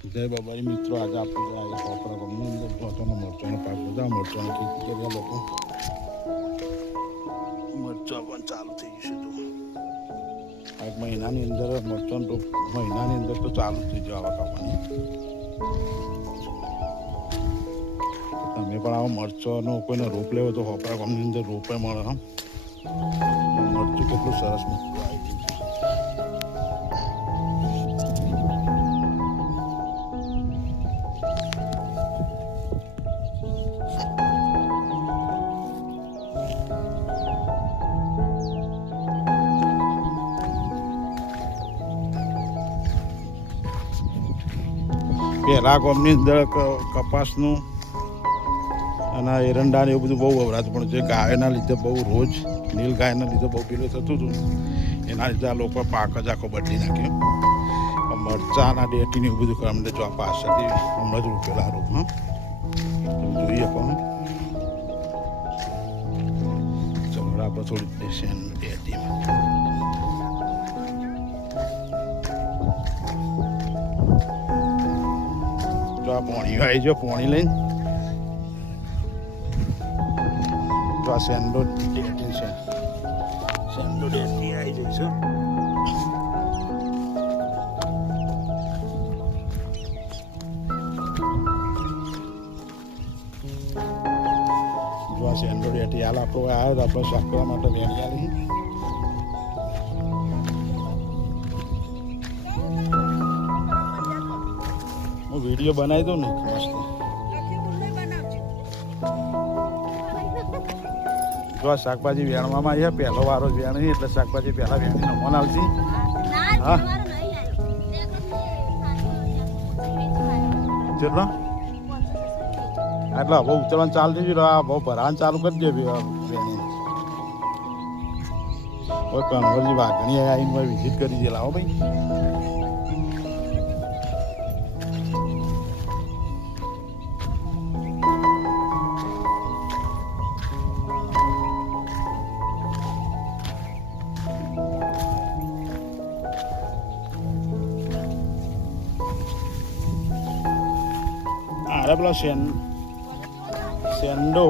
જય બાબારી મિત્રો, આજે આપણે જાય આપણા ગામની અંદર જોતોનો મરચાનો પાક, બધા મરચાની ખેતી કર્યા લોકો. મરચા પણ ચાલુ થઈ જશે. તો એક મહિનાની અંદર મરચાં તો મહિનાની અંદર તો ચાલુ થઈ જવા કાપવાની. તમે પણ આવો મરચાનો કોઈને રોપ લેવો તો આપણા ગામની અંદર રોપે મળે. મરચું કેટલું સરસ મૂકવું આવી ગયું. પહેલા ગામની અંદર કપાસનું અને એરંડા એવું બધું બહુ વવરાતું, પણ જે ગાયના લીધે બહુ રોજ નીલ ગાયના લીધે બહુ પેલું થતું હતું, એના લીધે આ લોકો પાક જ આખો બદલી નાખ્યો. મરચાના ડેટીને એવું બધું કરવા માટે જો આ પાછળથી હમણાં જ રોપેલા રોપમાં જોઈએ પણ ચલો આપણે થોડી દેશે ડેટીમાં. જો આ પોણી આવી જો પોણી લઈને જો આ સેન્ડો ડેટી છે, સેન્ડો ડેટી આવી જઈશું. જો આ સેન્ડો ડેટી હાલ આપણો આવ્યો તો આપણે શાક કરવા માટે વેણી આવી. હું વિડીયો બનાવી દઉં ને મસ્ત. જો આ શાકભાજી વેણવામાં આવ્યા, પહેલો વારો વેણી એટલે શાકભાજી પહેલાં વેણીને મન આવતી. હા કેટલો એટલે હવે ઉતરવાનું ચાલુ થઈ ગયું. આ બહુ ભરાવાનું ચાલુ કરી દે વેણી. હવે કન્વરજી વાઘણી આવીને વિઝિટ કરી દે. લાવો ભાઈ. અરે પેલો સેન્ડો